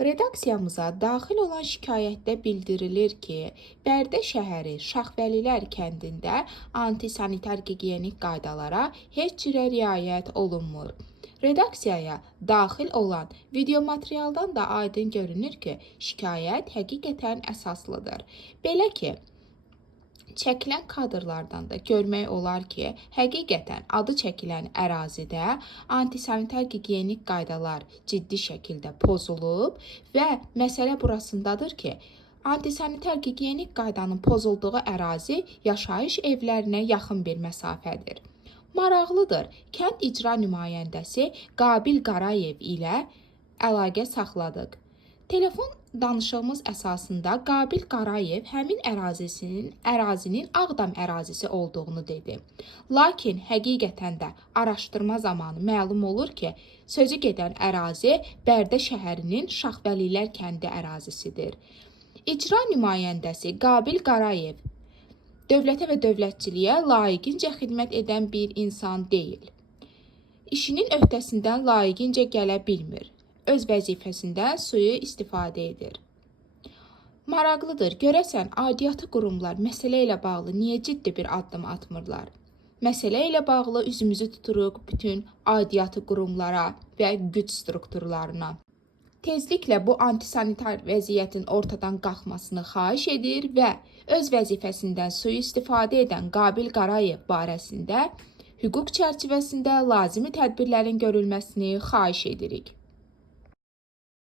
Redaksiyamıza daxil olan şikayətdə bildirilir ki, Bərdə şəhəri Şaxvəlilər kəndində antisanitar gigiyenik qaydalara heç cürə riayət olunmur. Redaksiyaya daxil olan videomaterialdan da aydın görünür ki, şikayət həqiqətən əsaslıdır. Belə ki, çəkilən kadrlardan da görmək olar ki, həqiqətən adı çəkilən ərazidə antisanitar gigiyenik qaydalar ciddi şəkildə pozulub və məsələ burasındadır ki, antisanitar gigiyenik qaydanın pozulduğu ərazi yaşayış evlərinə yaxın bir məsafədir. Maraqlıdır, kənd icra nümayəndəsi Qabil Qarayev ilə əlaqə saxladıq. Telefon danışığımız əsasında Qabil Qarayev həmin ərazinin Ağdam ərazisi olduğunu dedi. Lakin həqiqətən də araşdırma zamanı məlum olur ki, sözü gedən ərazi Bərdə şəhərinin Şaxvəlilər kəndi ərazisidir. İcra nümayəndəsi Qabil Qarayev dövlətə və dövlətçiliyə layiqincə xidmət edən bir insan deyil. İşinin öhdəsindən layiqincə gələ bilmir. Öz vəzifəsində suyu istifadə edir. Maraqlıdır, görəsən aidiyyatı qurumlar məsələ ilə bağlı niyə ciddi bir addım atmırlar? Məsələ ilə bağlı üzümüzü tuturuq bütün aidiyyatı qurumlara və güc strukturlarına. Tezliklə bu antisanitar vəziyyətin ortadan qalxmasını xahiş edir və öz vəzifəsindən suyu istifadə edən Qabil Qarayev barəsində hüquq çərçivəsində lazımi tədbirlərin görülməsini xahiş edirik.